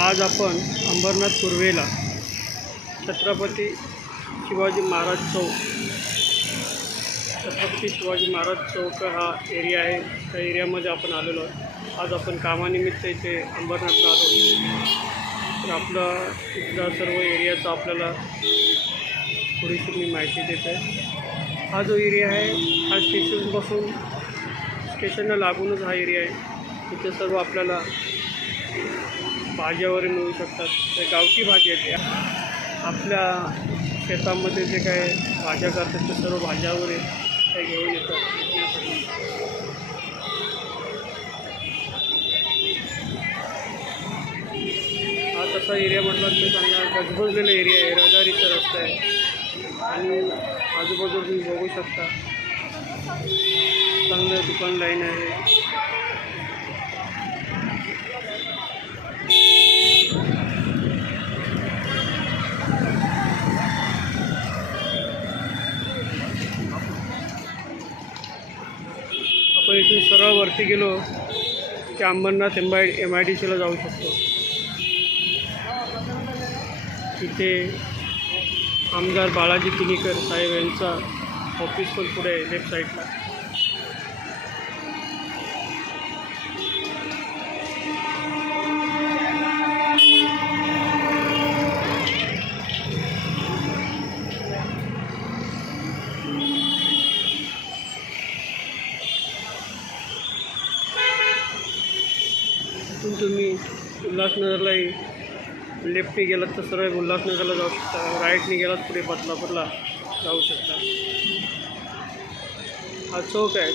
आज आपण अंबरनाथ पूर्वेला छत्रपती शिवाजी महाराज चौक छत्रपती शिवाजी महाराज चौक हा एरिया आहे. त्या एरियामध्ये आपण आलेलो आहोत. आज आपण कामानिमित्त इथे अंबरनाथला आलो तर आपला इथला सर्व एरियाचा आपल्याला थोडीशी मी माहिती देत आहे हा जो एरिया आहे हा स्टेशनपासून स्टेशनला लागूनच हा एरिया आहे. इथे सर्व आपल्याला भाज्या वगैरे मिळू शकतात. ते गावठी भाज्या आहेत आपल्या शेतामध्ये जे काय भाज्या करतात ते सर्व भाज्या वगैरे ते घेऊन येतात. हा तसा एरिया म्हटला तर चांगला गजबजलेला एरिया आहे. रहदारीचा रस्ता आहे. आणि आजूबाजू तुम्ही बघू शकता. चांगलं दुकान लाईन आहे. आपण इथून सरळ वरती गेलो की Ambernath M I M I D सीला जाऊ शकतो. तिथे आमदार बाळाजी किनीकर साहेब यांचा ऑफिस पण पुढे आहे लेफ्ट साईडला इथून तुम्ही उल्हासनगरलाही लेफ्टने गेलात तर सरळ उल्हासनगरला जाऊ शकता. राईटने गेलात पुढे बदलापूरला जाऊ शकता. हा चौक आहे.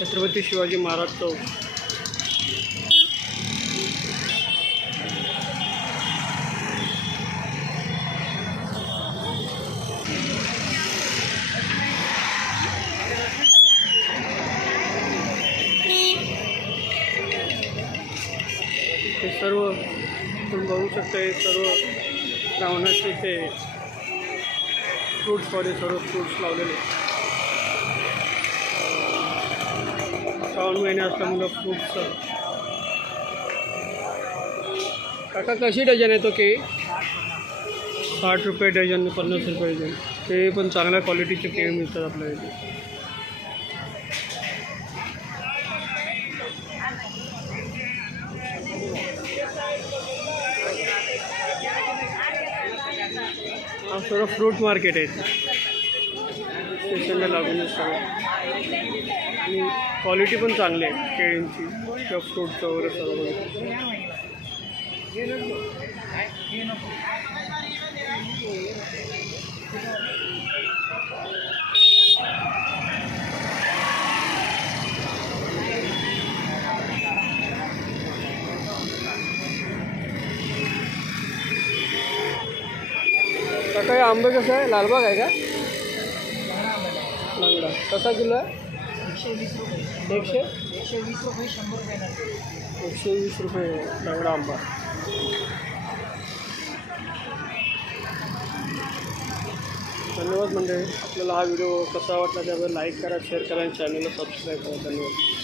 छत्रपती शिवाजी महाराज चौक. हे सर्व तुम्ही बघू शकता हे सर्व श्रावणाचे ते फ्रूट्सवाले सर्व फ्रूट्स लावलेले. श्रावण महिने असल्यामुळं फ्रूट्स काका कशी डझन आहे तो केळी साठ रुपये डझन पन्नास रुपये डझन. ते पण चांगल्या क्वालिटीचे केळी मिळतात आपल्या इथे. हा सर्व फ्रूट मार्केट आहे. स्टेशनला लागूनच सर्व आणि क्वालिटी पण चांगली आहे केळींची किंवा फ्रूटचं वगैरे सर्व काका हे आंबे कसं आहे लालबाग आहे का लंगडा कसा किलो आहे एकशे वीस रुपये एकशे एकशे वीस रुपये एकशे वीस रुपये लंगडा आंबा धन्यवाद मंडळी आपल्याला हा व्हिडिओ कसा वाटला लाईक करा शेअर करा आणि चॅनलला सबस्क्राईब करा धन्यवाद